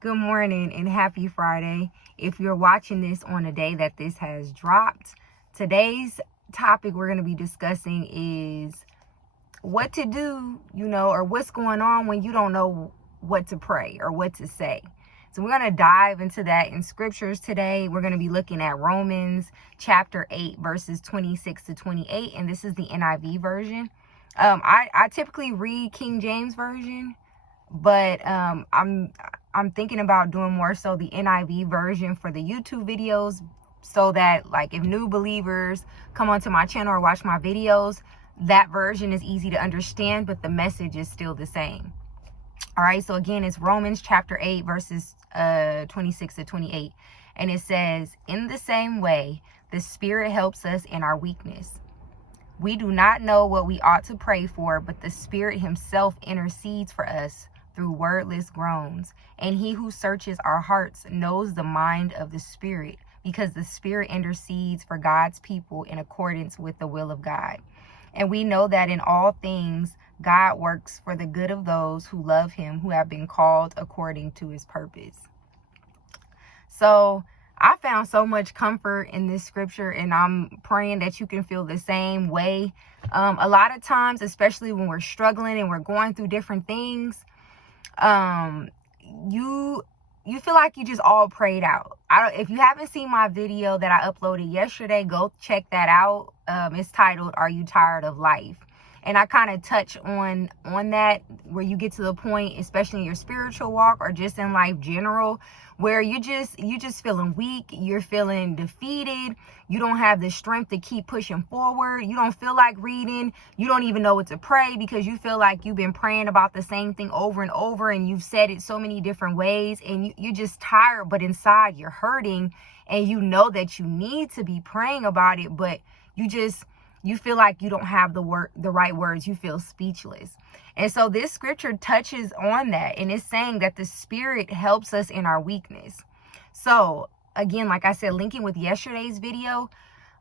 Good morning and happy Friday. If you're watching this on a day that this has dropped, today's topic we're going to be discussing is what to do, or what's going on when you don't know what to pray or what to say. So we're going to dive into that in scriptures today. We're going to be looking at Romans chapter 8, verses 26 to 28, and this is the NIV version. I typically read King James version, but I'm thinking about doing more so the NIV version for the YouTube videos, so that like if new believers come onto my channel or watch my videos, that version is easy to understand, but the message is still the same. All right, so again, it's Romans chapter 8, verses 26 to 28. And it says, "In the same way, the Spirit helps us in our weakness. We do not know what we ought to pray for, but the Spirit himself intercedes for us through wordless groans. And he who searches our hearts knows the mind of the Spirit, because the Spirit intercedes for God's people in accordance with the will of God. And we know that in all things, God works for the good of those who love him, who have been called according to his purpose." So I found so much comfort in this scripture, and I'm praying that you can feel the same way. A lot of times, especially when we're struggling and we're going through different things, you feel like you just all prayed out. If you haven't seen my video that I uploaded yesterday, go check that out. It's titled, "Are You Tired of Life?" And I kind of touch on that, where you get to the point, especially in your spiritual walk or just in life general, where you just feeling weak, you're feeling defeated, you don't have the strength to keep pushing forward, you don't feel like reading, you don't even know what to pray because you feel like you've been praying about the same thing over and over and you've said it so many different ways, and you're just tired, but inside you're hurting, and you know that you need to be praying about it, but you feel like you don't have the right words. You feel speechless. And so this scripture touches on that, and it's saying that the Spirit helps us in our weakness. So again, like I said, linking with yesterday's video,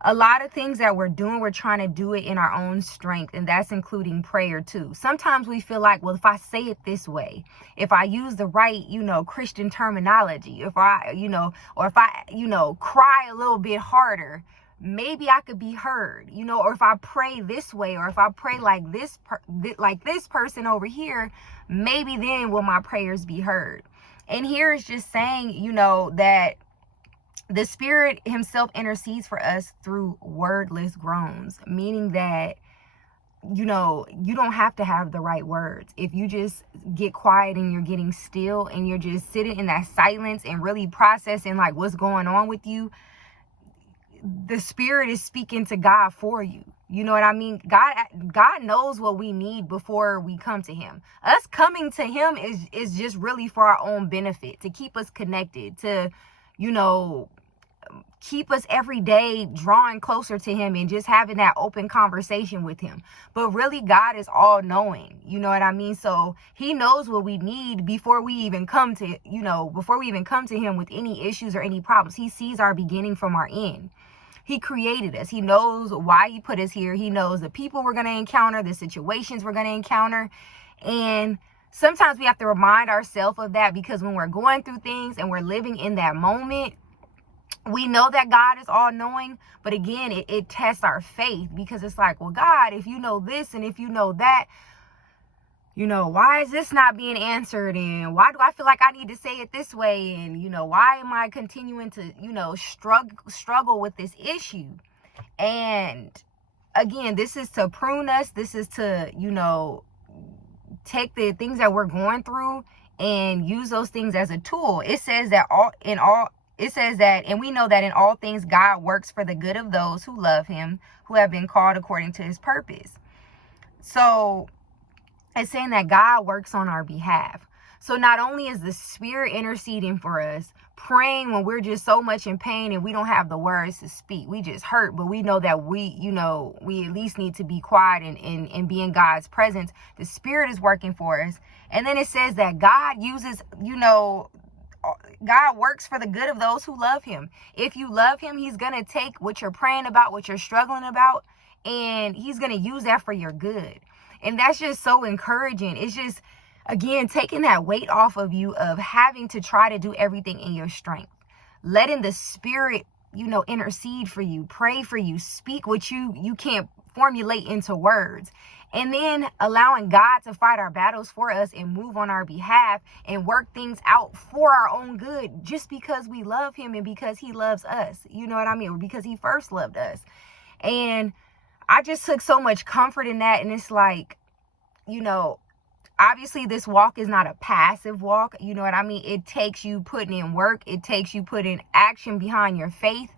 a lot of things that we're doing, we're trying to do it in our own strength, and that's including prayer too. Sometimes we feel like, well, if I say it this way, if I use the right, Christian terminology, if I, or if I, cry a little bit harder, maybe I could be heard, or if I pray this way, or if I pray like this person over here, maybe then will my prayers be heard. And here is just saying, that the Spirit himself intercedes for us through wordless groans, meaning that, you don't have to have the right words. If you just get quiet and you're getting still and you're just sitting in that silence and really processing like what's going on with you, the Spirit is speaking to God for you. You know what I mean? God knows what we need before we come to him. Us coming to him is just really for our own benefit, to keep us connected, to, keep us every day drawing closer to him and just having that open conversation with him. But really, God is all knowing. You know what I mean? So he knows what we need before we even come to, him with any issues or any problems. He sees our beginning from our end. He created us. He knows why he put us here. He knows the people we're going to encounter, the situations we're going to encounter. And sometimes we have to remind ourselves of that, because when we're going through things and we're living in that moment, we know that God is all knowing. But again, it tests our faith, because it's like, well, God, if you know this and if you know that, why is this not being answered? And why do I feel like I need to say it this way? And, why am I continuing to, struggle with this issue? And again, this is to prune us. This is to, take the things that we're going through and use those things as a tool. It says that and we know that in all things, God works for the good of those who love him, who have been called according to his purpose. So it's saying that God works on our behalf. So not only is the Spirit interceding for us, praying when we're just so much in pain and we don't have the words to speak, we just hurt, but we know that we at least need to be quiet and be in God's presence. The Spirit is working for us. And then it says that God uses, God works for the good of those who love him. If you love him, he's going to take what you're praying about, what you're struggling about, and he's going to use that for your good. And that's just so encouraging. It's just, again, taking that weight off of you of having to try to do everything in your strength. Letting the Spirit, intercede for you, pray for you, speak what you can't formulate into words. And then allowing God to fight our battles for us and move on our behalf and work things out for our own good, just because we love him and because he loves us. You know what I mean? Or because he first loved us. And I just took so much comfort in that. And it's like, obviously this walk is not a passive walk. You know what I mean? It takes you putting in work. It takes you putting action behind your faith.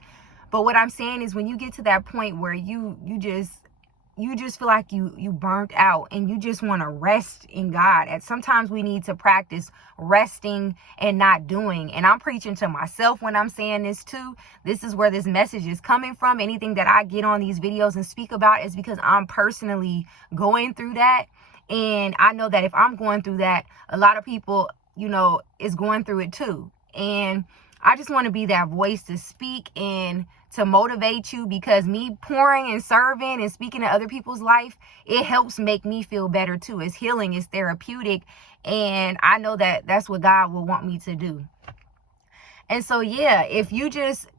But what I'm saying is, when you get to that point where you just feel like you burnt out and you just want to rest in God. And sometimes we need to practice resting and not doing. And I'm preaching to myself when I'm saying this too. This is where this message is coming from. Anything that I get on these videos and speak about is because I'm personally going through that. And I know that if I'm going through that, a lot of people, is going through it too. And I just want to be that voice to speak and to motivate you, because me pouring and serving and speaking to other people's life, it helps make me feel better too. It's healing, it's therapeutic. And I know that that's what God will want me to do. And so, yeah, if you just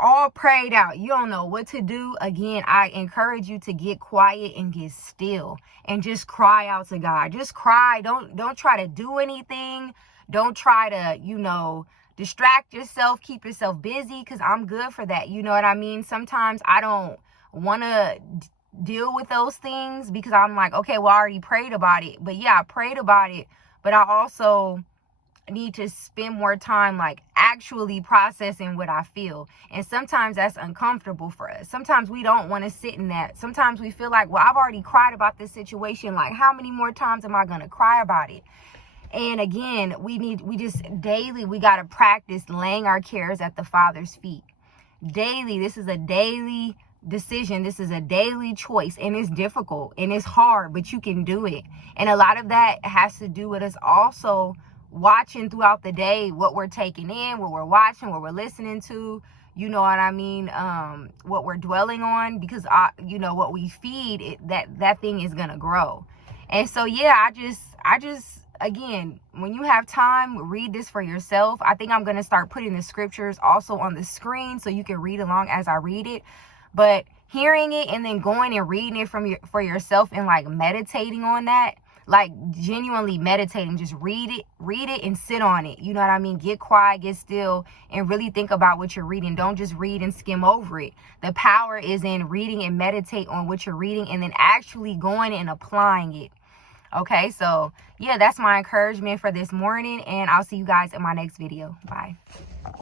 all prayed out, you don't know what to do, again, I encourage you to get quiet and get still and just cry out to God. Just cry. Don't try to do anything. Don't try to, distract yourself, keep yourself busy, because I'm good for that. You know what I mean? Sometimes I don't want to deal with those things because I'm like, okay, well, I already prayed about it. But yeah, I prayed about it, but I also need to spend more time like actually processing what I feel. And sometimes that's uncomfortable for us. Sometimes we don't want to sit in that. Sometimes we feel like, well, I've already cried about this situation. Like, how many more times am I going to cry about it? And again, we just daily, we got to practice laying our cares at the Father's feet. Daily. This is a daily decision. This is a daily choice. And it's difficult and it's hard, but you can do it. And a lot of that has to do with us also watching throughout the day what we're taking in, what we're watching, what we're listening to. You know what I mean? What we're dwelling on, because what we feed, that thing is gonna grow. And so yeah, I just again, when you have time, read this for yourself. I think I'm gonna start putting the scriptures also on the screen so you can read along as I read it. But hearing it and then going and reading it for yourself and like meditating on that, like genuinely meditating, just read it and sit on it. You know what I mean? Get quiet, get still, and really think about what you're reading. Don't just read and skim over it. The power is in reading and meditate on what you're reading and then actually going and applying it. Okay, so yeah, that's my encouragement for this morning, and I'll see you guys in my next video. Bye.